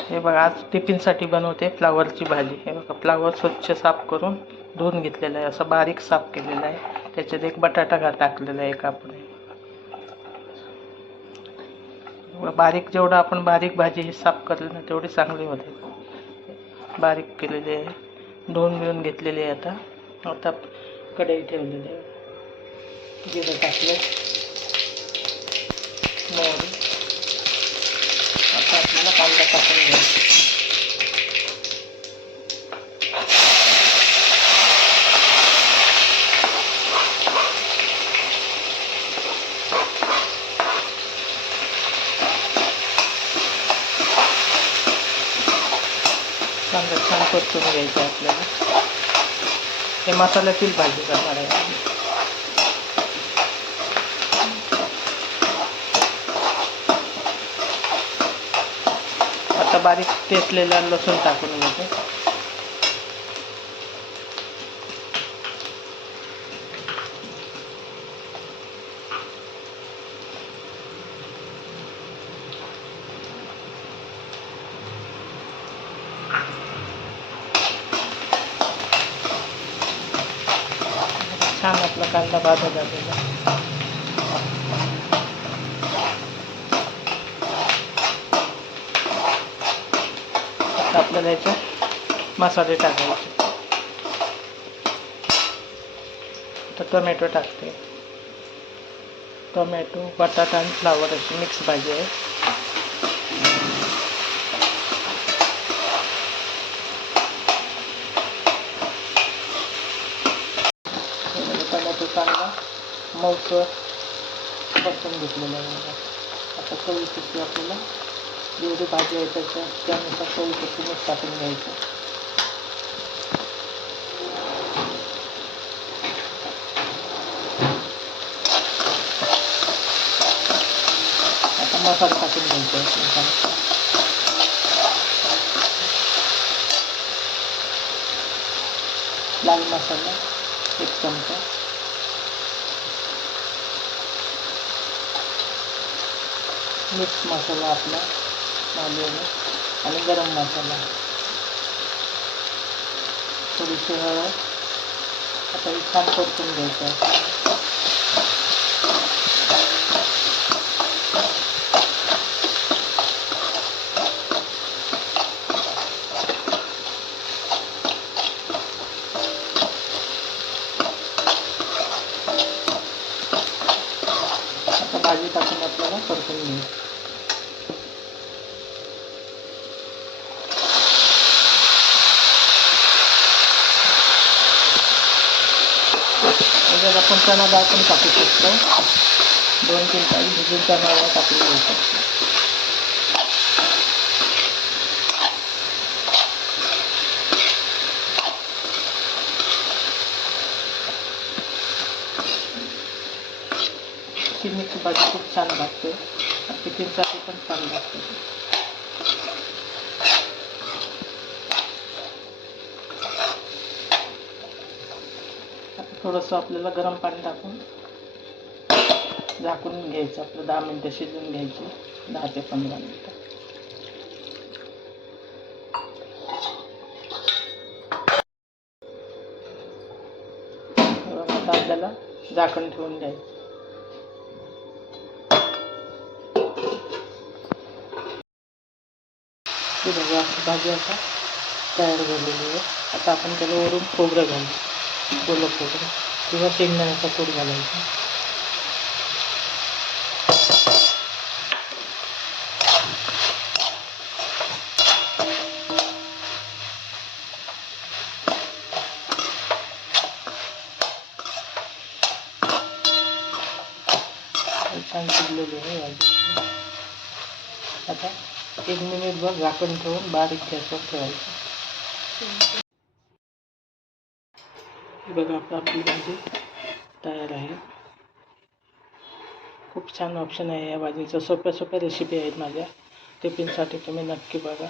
हे बघा, आज टिफिनसाठी बनवते फ्लावरची भाजी. हे बघा, फ्लावर स्वच्छ साफ करून धुवून घेतलेला आहे, असं बारीक साफ केलेला आहे. त्याच्यात एक बटाटा टाकलेला आहे कापून. बारीक जेवढं आपण बारीक भाजी ही साफ करली ना तेवढी चांगली होते. बारीक केलेली आहे, धुवून घेऊन घेतलेली आहे. आता कढई ठेवलेली आहे, जिरं टाकले, मोहरी. आता आपल्याला कांदा टाकून घ्यायचा. कांदा छान परतून घ्यायचा आपल्याला. हे मसाल्यातील भाजी करणार आहे. आता बारीक ठेचलेला लसूण टाकून घेते. छान आपला कांदा भाजला झालेला. आता आपल्याला याच्यात मसाले टाकायचे. तर टोमॅटो टाकते. टोमॅटो, बटाटा आणि फ्लावर अशी मिक्स भाजी आहे. टोमॅटो चांगला मऊसर परतून घेतलेला आहे. आता चवीपुरती आपल्याला जेवढी भाजी आहे त्यानुसार चवीपुरती मीठ टाकून घ्यायचं. आता मसाला टाकून घ्यायचा. लाल मसाला 1 चमचा, मिक्स मसाला आपला मालवणी आणि गरम मसाला, थोडीशी हळद. आता हे छान परतून घ्यायचं. आता भाजी टाकून आपल्याला परतून घ्यायचं. त्याच्यात आपण चणा डाळ पण टाकू शकतो. 2-3 तास भिजून चणा डाळ टाकून घेऊ शकतो. चिनीची भाजी खूप छान लागते. टिफिनसाठी पण छान लागते. थोडंसं आपल्याला गरम पाणी टाकून झाकून घ्यायचं. आपलं 10 मिनटं शिजवून घ्यायची. 10 ते 15 मिनटं. आता आपल्याला झाकण ठेवून द्यायचं. ही बघा, भाजी आता तयार झालेली आहे. आता आपण त्याला वरून खोबरं घालू, ओलं खोबरं किंवा शेंगदाण्याचा कूट घालायचा. छान शिजलेली आहे भाजी. आता 1 मिनिटभर झाकण ठेवून बारीक गॅसवर ठेवायचं. बघा, आता आपली भाजी तयार आहे. खूप छान ऑप्शन आहे या भाजीचं. सोप्या रेसिपी आहेत माझ्या. टिफिनसाठी तुम्ही नक्की बघा.